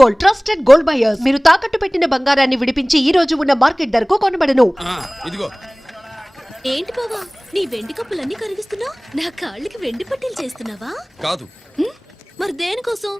Gold, trusted gold buyers. మీరు తాకట్టు పెట్టిన బంగారాన్ని విడిపించి ఈ రోజు ఉన్న మార్కెట్ ధరకు కొనబడను. ఇదిగో. ఏంటి బావా, నీ వెండి కప్పులన్నీ కరిగిస్తున్నావు? నా కాళ్ళకి వెండి పట్టీలు చేస్తున్నావా? కాదు. మరి దేనికోసం?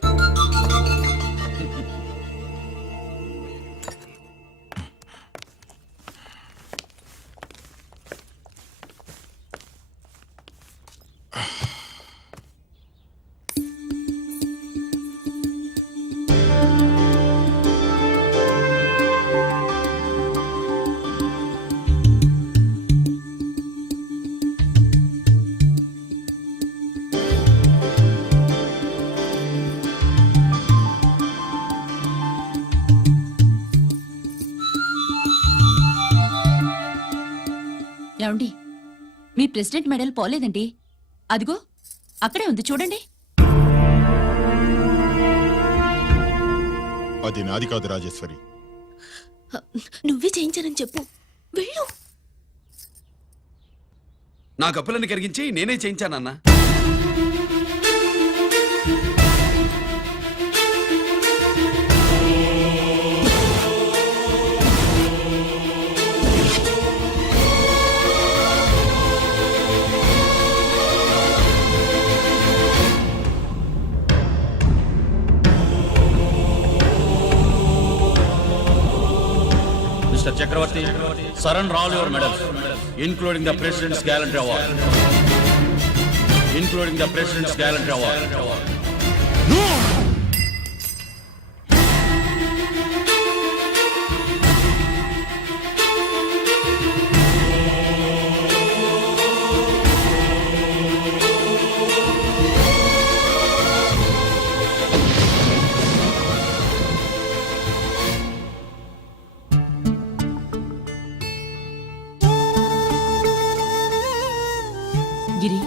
ఏమండి, మీ ప్రెసిడెంట్ మెడల్ పోలేదండి. అదిగో అక్కడే ఉంది, చూడండి. అది నాది కాదు రాజేశ్వరి. నువ్వే చేయించానని చెప్పు. వెళ్ళు. నా కప్పులన్నీ కరిగించి నేనే చేయించానన్నా. Mr. Chakravarti, surrender all your medals, including the President's Gallantry Award. Including the President's Gallantry Award. No! గిరి,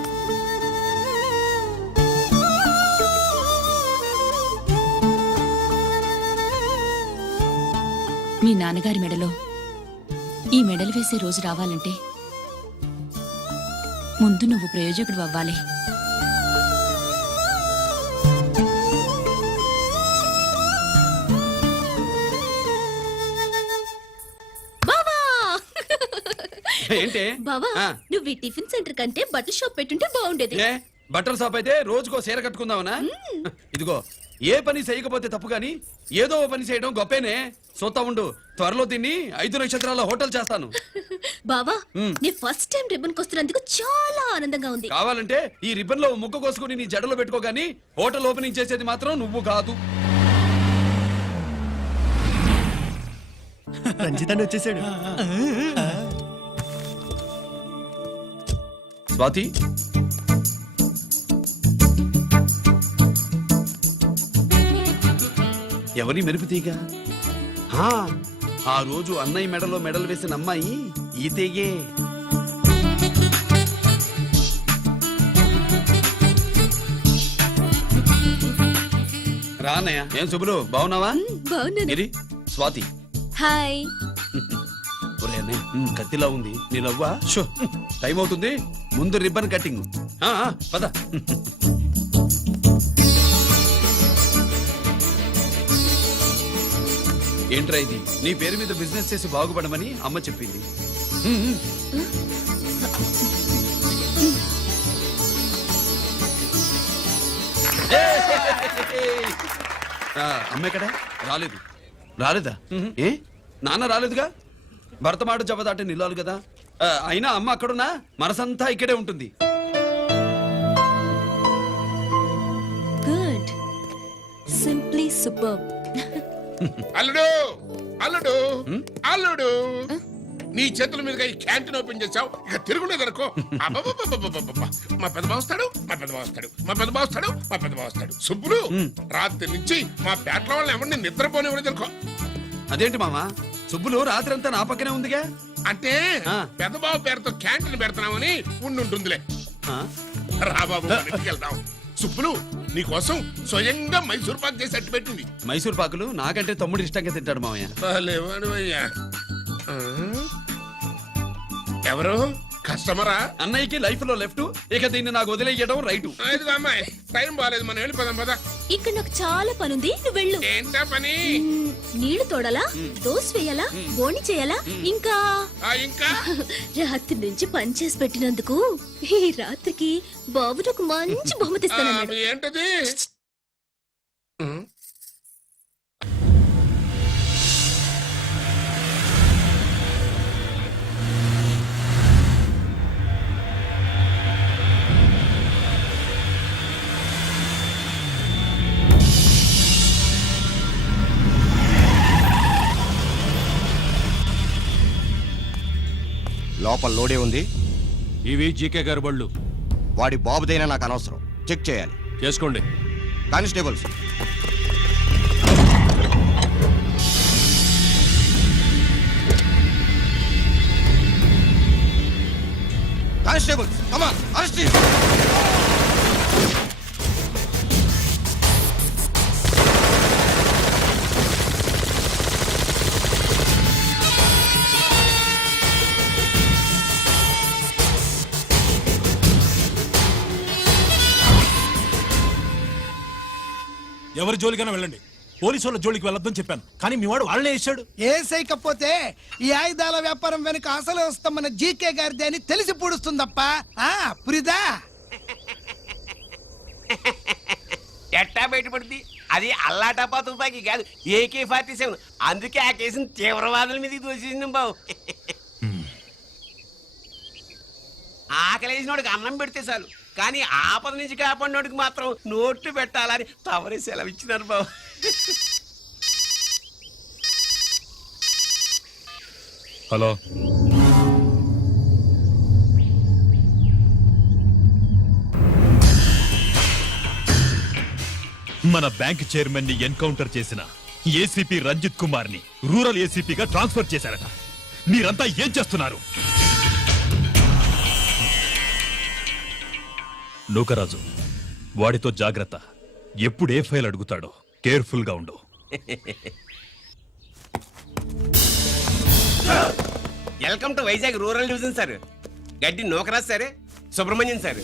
మీ నాన్నగారి మెడలో ఈ మెడలు వేసే రోజు రావాలంటే ముందు నువ్వు ప్రయోజకుడు అవ్వాలి. ఏంటి బావా, నువ్వు ఈ టిఫిన్ సెంటర్ కంటే బట్టల షాప్ పెట్టుంటే బాగుండేది. బట్టల షాప్ అయితే రోజుకో చీర కట్టుకుందామనా? ఇదిగో, ఏ పని చేయకపోతే తప్పు గాని ఏదో ఓ పని చేయడం గొప్పేనే. చూస్తా ఉండు, త్వరలో దీన్ని 5 నక్షత్రాల హోటల్ చేస్తాను. బావా, నీ ఫస్ట్ టైం రిబ్బన్ కొస్తున్నందుకు చాలా ఆనందంగా ఉంది. కావాలంటే ఈ రిబ్బన్ లో ముక్క కోసుకుని నీ జడలో పెట్టుకోగాని హోటల్ ఓపెనింగ్ చేసేది మాత్రం నువ్వు కాదు. రంజితాన్ని వచ్చేసాడు. స్వాతి, ఎవరి మెరుపుతీగా? ఆ రోజు అన్నయ్య మెడలో మెడలు వేసిన అమ్మాయి ఈతేగే. రా అన్నయ్య. ఏం శుభ్రు, బాగున్నావా? బాగున్నాను. స్వాతి. హాయ్. ఒరే అన్నయ్య, కత్తిలా ఉంది నీ నవ్వా. టైం అవుతుంది, ముందు రిబ్బన్ కటింగ్. పద. ఏంట్రా ఇది? నీ పేరు మీద బిజినెస్ చేసి బాగుపడమని అమ్మ చెప్పింది. అమ్మ ఎక్కడ? రాలేదు. రాలేదా? ఏ నాన్న రాలేదుగా? భరతమాట జవదాటే నిల్లాలి కదా. అయినా అమ్మ అక్కడున్నా మనసంతా ఇక్కడే ఉంటుంది. Good, simply superb. అల్లుడు అల్లుడు అల్లుడు, నీ చేతుల మీదుగా ఈ క్యాంటీన్ ఓపెన్ చేసావు, ఇక తిరుగులేదు అనుకో. మా పెద్ద బావస్తాడు, మా పెద్ద బావస్తాడు, మా పెద్ద బావస్తాడు, మా పెద్ద బావస్తాడు. సుబ్బులు, రాత్రి నుంచి మా పేటల వాళ్ళని ఎవరిని నిద్రపోనివ్వలేదు అనుకో. అదేంటి మామా, సుబ్బులు రాత్రి అంతా నా పక్కనే ఉందిగా. అంటే పెద్ద బావ పేరుతో క్యాంటీన్ పెడుతున్నామని ఉండుంటుందిలే. రా బాబు, వెళ్దాం. సుబ్బులు, నీకోసం స్వయంగా మైసూర్ పాక్ చేసి అట్టు పెట్టింది. మైసూర్ పాకులు నాకంటే తమ్ముడు ఇష్టంగా తింటాడు మామయ్య. ఎవరు కస్టమరా? అన్నయ్యకి లైఫ్ లో లెఫ్ట్, ఇక దీన్ని నాకు వదిలేయడం రైట్. అమ్మాయి టైం బాగాలేదు, మనం వెళ్ళిపోదాం పద. ఇక్కడ నాకు చాలా పనుంది, నువ్వు వెళ్ళు. ఏంటా పని? నీళ్లు తోడాలా, దోశ వేయాలా, బోని చేయాలా, ఇంకా ఇంకా రాత్రి నుంచి పని చేసి పెట్టినందుకు ఈ రాత్రికి బాబు నాకు మంచి బహుమతి ఇస్తానన్నాడు. ఏంటది? లోపల లోడే ఉంది. ఇవి జీకే గారి బళ్ళు. వాడి బాబుదైనా నాకు అనవసరం. చెక్ చేయాలి. చేసుకోండి. Constables, constables, come on, arrest him. ఎవరి జోలికైనా వెళ్ళండి, పోలీసు వాళ్ళ జోలికి వెళ్ళొద్దని చెప్పాను, కానీ మీ వాడు వాళ్ళనే ఇచ్చాడు. ఏసైకపోతే ఈ ఆయుధాల వ్యాపారం వెనుక అసలు వస్తామన్న జీకే గారిది అని తెలిసి పూడుస్తుందప్ప. పురిదా ఎట్టా బయటపడుద్ది? అది అల్లాటపా తుపాకీ కాదు, AK-47. అందుకే ఆ కేసుని తీవ్రవాదుల మీద దోషించాం బాబు. ఆకలేసినోడికి అన్నం పెడితే చాలు, కానీ ఆపద నుంచి కాపాడినోడికి మాత్రం నోట్లు పెట్టాలని తవరే సెలవు ఇచ్చినారు బాబు. హలో, మన బ్యాంక్ చైర్మన్ ని ఎన్కౌంటర్ చేసిన ఏసీపీ రంజిత్ కుమార్ ని రూరల్ ఏసీపీగా ట్రాన్స్ఫర్ చేశారట. మీరంతా ఏం చేస్తున్నారు? నూకరాజు, వాడితో జాగ్రత్త. ఎప్పుడు ఏ ఫైల్ అడుగుతాడో కేర్ఫుల్ గా ఉండు. Welcome to Vizag rural division sir. Gaddi Nookaraj sir, Subrahmanyam sir.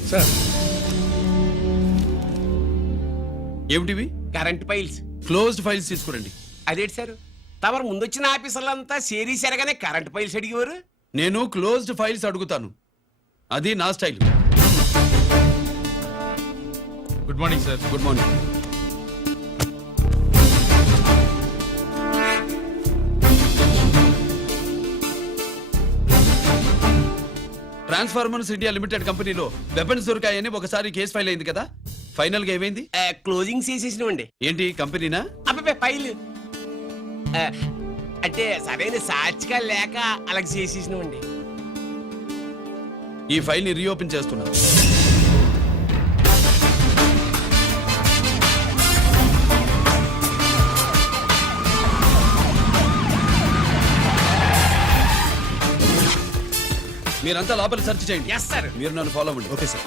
ఏమిటివి? Current files. క్లోజ్డ్ ఫైల్స్ తీసుకురండి. అదేంటి సార్, తమరు ముందొచ్చిన ఆఫీసర్లంతా సేరీసరగానే కరెంట్ ఫైల్స్ అడిగేవారు. నేను క్లోజ్డ్ ఫైల్స్ అడుగుతాను, అది నా style. Good morning sir. Good morning. Transformers India limited కంపెనీలో వెపన్స్ దొరికాయని ఒకసారి కేసు ఫైల్ అయింది కదా, ఫైనల్ గా ఏమైంది? క్లోజింగ్ చేసేసినవండి. ఏంటి కంపెనీనా? అబ్బాయి ఫైల్ అంటే సరైన సాక్షిగా లేక అలాగ చేసేసినవండి. ఈ ఫైల్ ని రీఓపెన్ చేస్తున్నా. మీరంతా లోపల సెర్చ్ చేయండి. Yes sir. మీరు నన్ను ఫాలో అవ్వండి. Okay sir.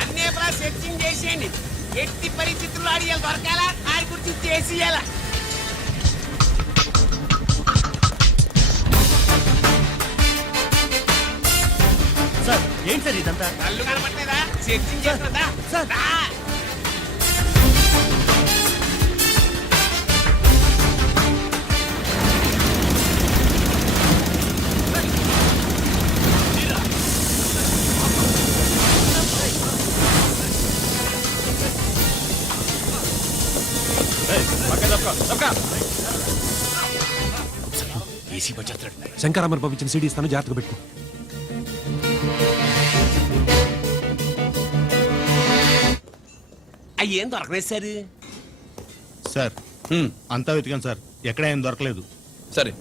అన్నే సెర్చింగ్ చేసేయండి. ఎట్టి పరిస్థితుల్లో ఆడియాలు దొరకాలా, ఆడి గురించి చేసేయాలా. సార్ ఏంటి సార్ ఇదంతా? కళ్ళు కనపడలేదా? సెర్చింగ్ చేస్తుందా? సార్. రా. శంకరామర్ పంపించిన సీడీ ఇస్తాను, జాగ్రత్తగా పెట్టుకో. అయ్యేం దొరకలేదు సార్. సార్ అంతా వెతికాను సార్, ఎక్కడ ఏం దొరకలేదు. సరే,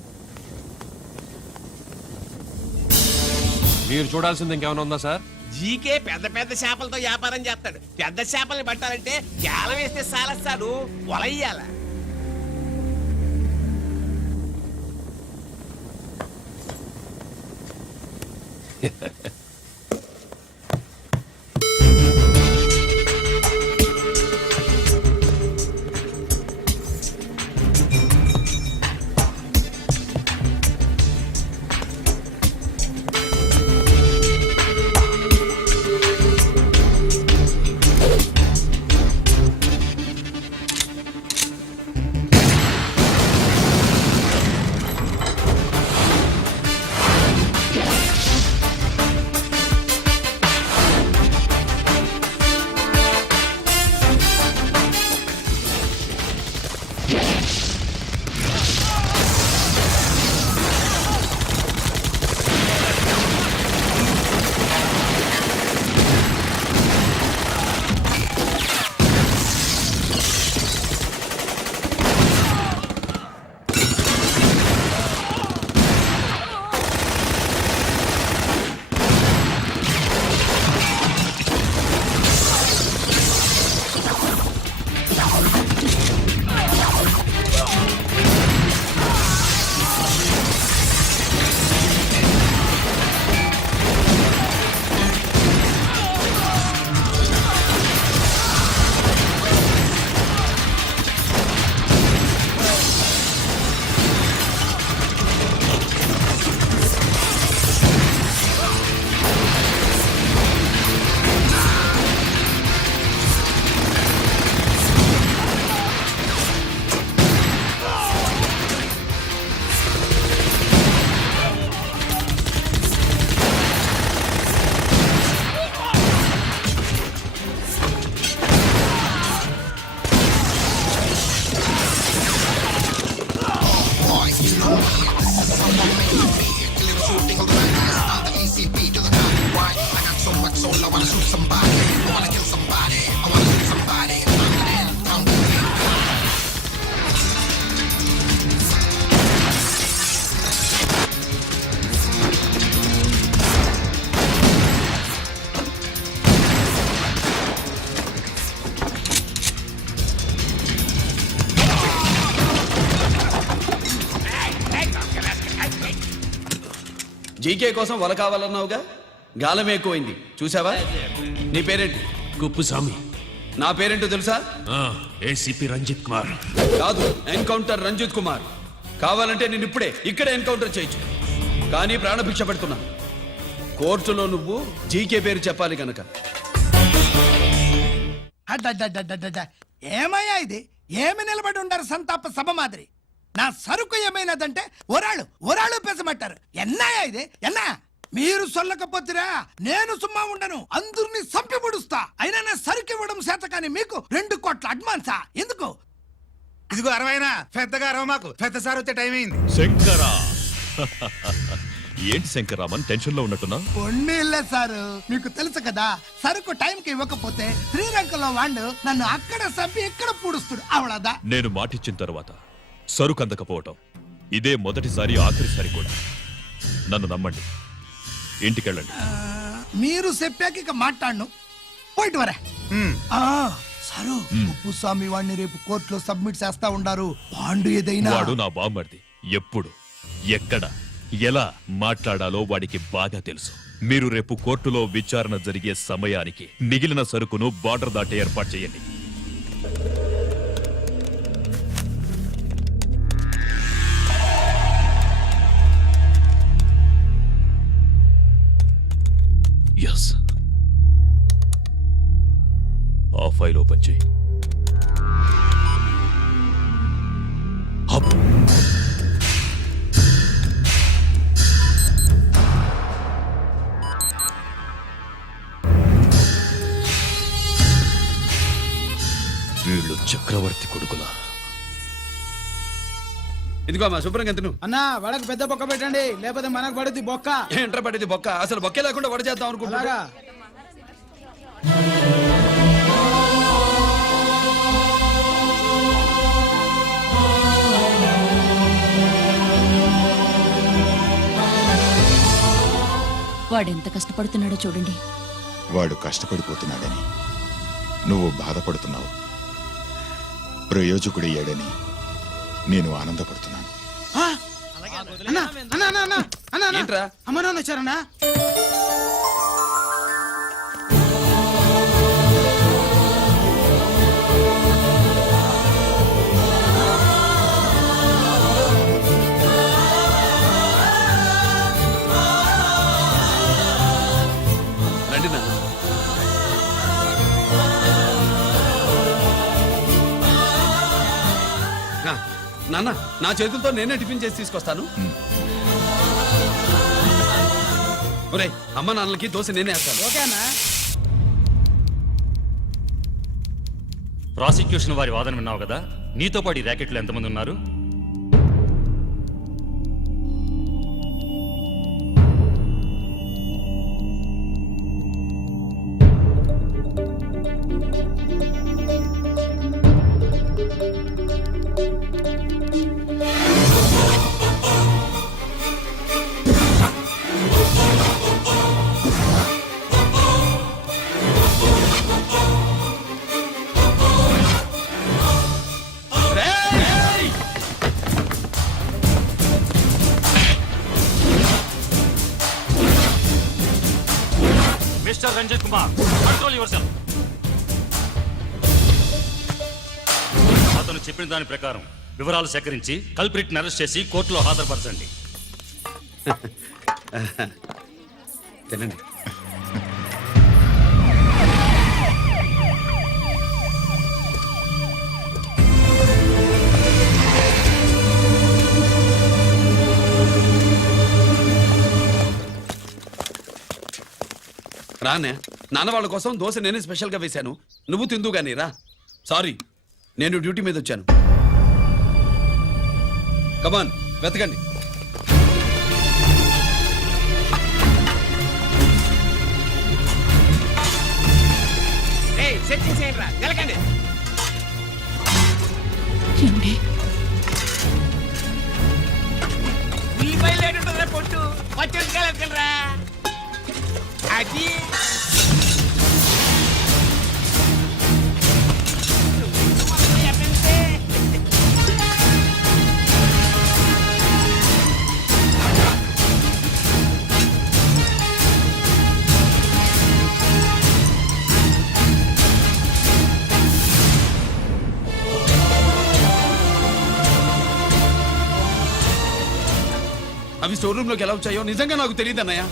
మీరు చూడాల్సింది ఇంకేమైనా ఉందా సార్? జీకే పెద్ద పెద్ద చేపలతో వ్యాపారం చేస్తాడు. పెద్ద చేపల్ని పట్టాలంటే కేలం వేస్తే సాలస్తాడు, వలయ్యాల. జీకే కోసం వల కావాలన్నావుగా గాలం ఎక్కువైంది చూసావా? నీ పేరేంటి? కుప్పుస్వామి నా పేరేంటో తెలుసా? ఏసీపీ రంజిత్ కుమార్. కాదు, ఎన్కౌంటర్ రంజిత్ కుమార్. కావాలంటే నేను ఇప్పుడే ఇక్కడే ఎన్కౌంటర్ చేయొచ్చు, కానీ ప్రాణభిక్ష పెడుతున్నా. కోర్టులో నువ్వు జీకే పేరు చెప్పాలి కనుక. అడ్డడ్డడ్డడ్డడ్డ. ఏమయ్యా ఇది? ఏమి నిలబడి ఉండరు సంతాప సభ మాదిరి? నా సరుకు ఏమైనదంటే ఒరాళ్ళు పెసమట్టారు. ఎన్నాయా ఇది? ఎన్నా మీరు సొల్లకపోతురా నేను సుమ్మా ఉండను, అందరిని సంపి పొడుస్తా. అయినా నా సరుకు ఇవ్వడం చేత కానీ మీకు 2 కోట్ల అడ్వాన్సా? ఎందుకు? ఇదిగో 60 పెద్దగా అరవ మాకు పెద్ద సార్ వచ్చే టైం అయింది. శంకరా ఏంటి శంకరామన్ టెన్షన్ లో ఉన్నట్టున్నా? కొన్నిళ్ళే సారు, మీకు తెలుసు కదా, సరుకు టైంకి ఇవ్వకపోతే శ్రీలంకలో వాడు నన్ను అక్కడ సంపి ఇక్కడ పూడుస్తుడు. అవడదా? నేను మాటిచ్చిన తర్వాత సరుకు అందకపోవటం ఇదే మొదటిసారి, ఆఖరిసారి కూడా. నన్ను నమ్మండి, ఇంటికెళ్ళండి. మీరు చెప్పాక ఇక మాట్లాడను. పోయిట్ వరే. సారు, ఉప్పుస్వామి వాడిని రేపు కోర్టులో సబ్మిట్ చేస్తా ఉండారు. పాండు ఏదైనా వాడు నా బామ్మర్ది. ఎప్పుడు, ఎక్కడ, ఎలా మాట్లాడాలో వాడికి బాగా తెలుసు. మీరు రేపు కోర్టులో విచారణ జరిగే సమయానికి మిగిలిన సరుకును బార్డర్ దాటి ఏర్పాటు చేయండి. ఎస్, ఆ ఫైల్ ఓపెన్ చేయి. అప్. వీళ్ళు చక్రవర్తి కొడుకులా? ఇదిగో మా శుభ్రంగా తిను. అన్నా వడకు పెద్ద బొక్క పెట్టండి, లేకపోతే మనకు పడుద్ది బొక్క. ఏంట్రా పడేది బొక్క? అసలు బొక్కే లేకుండా వడ చేద్దాం అనుకుంటున్నా. వాడెంత కష్టపడుతున్నాడో చూడండి. వాడు కష్టపడిపోతున్నాడని నువ్వు బాధపడుతున్నావు, ప్రయోజకుడయ్యాడని నేను ఆనందపడుతున్నాను. ఏంట్రా? అమ్మ నాన్న వచ్చారన్నా? రండి నాన్న. నాన్న, నా చేతులతో నేనే టిఫిన్ చేసి తీసుకొస్తాను. ఒరేయ్, అమ్మ నాన్నలకి దోశ నేనే వేస్తాను. ఓకేనా? ప్రాసిక్యూషన్ వారి వాదన విన్నావు కదా. నీతో పాటు ఈ ర్యాకెట్లో ఎంతమంది ఉన్నారు? Mister Ranjith Kumar, control yourself. అతను చెప్పిన దాని ప్రకారం వివరాలు సేకరించి కల్ప్రిట్ అరెస్ట్ చేసి కోర్టులో హాజరుపరచండి. తినండి. రానే, నాన్న వాళ్ళ కోసం దోశ నేనే స్పెషల్గా వేశాను. నువ్వు తిందు గానీ రా. సారీ, నేను డ్యూటీ మీద వచ్చాను. కమాన్, వెతకండి. సెట్టింగ్ చేయండి రా, నిలకండి. ఉల్లిపాయలు ఏంటుంటుందిరా పొట్టు, పచ్చిమిరపకాయలు రా. అది అవి స్టోర్ రూమ్ లోకి ఎలా వచ్చాయో నిజంగా నాకు తెలియదు అన్నయ్య.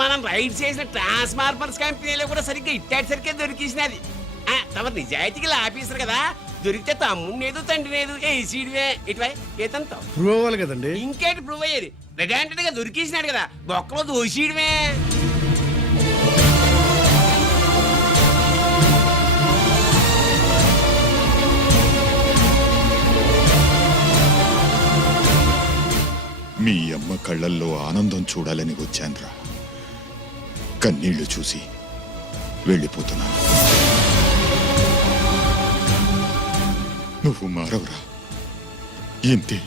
మనం రైడ్ చేసిన ట్రాన్స్ఫార్మర్స్ కంపెనీలో కూడా సరిగ్గా ఇట్టాడు సరిగ్గా దొరికేసినది తమ నిజాయితీకి ఆఫీసర్ కదా, దొరికితే తమ్ముడేదు తండ్రినేదు ఏసీడివే ఇటువై ఏతంతో ప్రూవ్ అవ్వాలి కదండి. ఇంకేంటి ప్రూవ్ అయ్యేది? రెడ్ గా దొరికేసినాడు కదా, బొక్కలో దోషీడమే. మీ అమ్మ కళ్ళల్లో ఆనందం చూడాలని వచ్చాన్రా. కన్నీళ్లు చూసి వెళ్ళిపోతున్నాను. నువ్వు మారవురా, ఇంతే.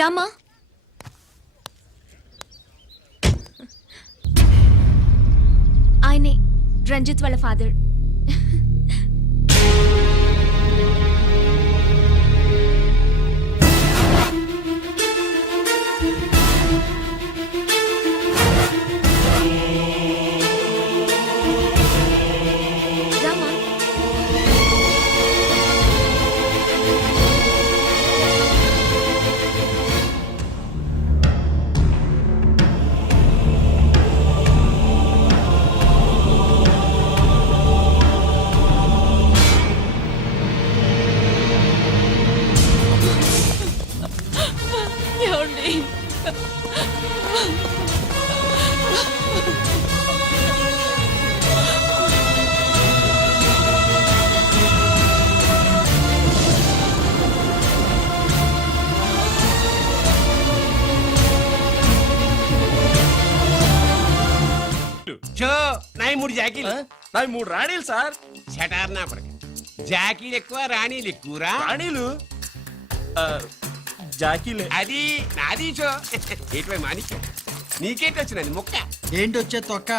రామా, ఆయనే రంజిత్ వాళ్ళ ఫాదర్. రామా, చో నాయి 3 జాకీలు, నావి 3 రాణీలు సార్. షటార్ నా పడక. జాకీలు ఎక్కువ రాణీలు ఎక్కువరా? రాణీలు జాకీలే. అది నాది చో. ఏటివై మాణిక్యం, నీకేంటి వచ్చినది మొక్క? ఏంటి వచ్చే తొక్క?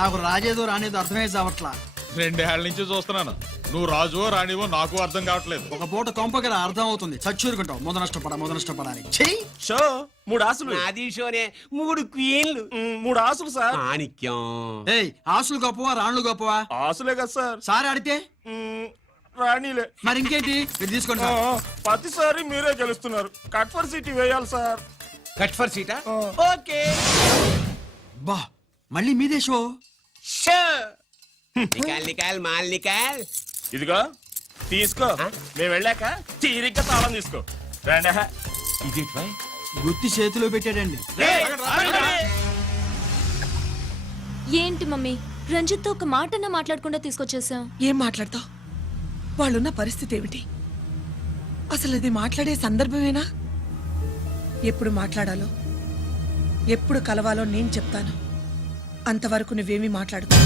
నాకు రాజేదో రానేదో అర్థమే చావట్లా. 2 ఏళ్ల నుంచి చూస్తున్నాను. నువ్వు రాజువో రాణివో నాకు అర్థం కావట్లేదు. ఒక పూట కొంపగల అర్థం అవుతుంది. చచ్చూరుకుంటావు. మొద నష్టపడాలి. చెయ్యి. షో 3 ఆసులు. నాది షోనే 3 క్వీన్లు. 3 ఆసులు సార్. మాణిక్యం, ఏయ్, ఆసులు గొప్పవా రాణులు గొప్పవా? ఆసులే కదా సార్. సారి ఆడితే రాణీలే. మరి ఇంకేంటి? మీరు తీసుకుంటా. ప్రతిసారి మీరే గెలుస్తున్నారు. కట్ ఫర్ సిటీ వేయాలి సార్. కట్ ఫర్ సీటా? ఓకే. బా, మళ్ళీ మీదే షో. షో నికాల్ నికాల్ మాల్ నికాల్. ఇదిగో తీసుకో. మేము వెళ్ళాక తీరిగ్గా తాళం తీసుకో. రండి. ఇది గుత్తి చేతిలో పెట్టాడండి. ఏంటి మమ్మీ, రంజిత్ తో ఒక మాటన్నా మాట్లాడకుండా తీసుకొచ్చేసాం. ఏం మాట్లాడతావు? వాళ్ళున్న పరిస్థితి ఏమిటి? అసలు ఇది మాట్లాడే సందర్భమేనా? ఎప్పుడు మాట్లాడాలో, ఎప్పుడు కలవాలో నేను చెప్తాను. అంతవరకు నువ్వేమీ మాట్లాడుకో.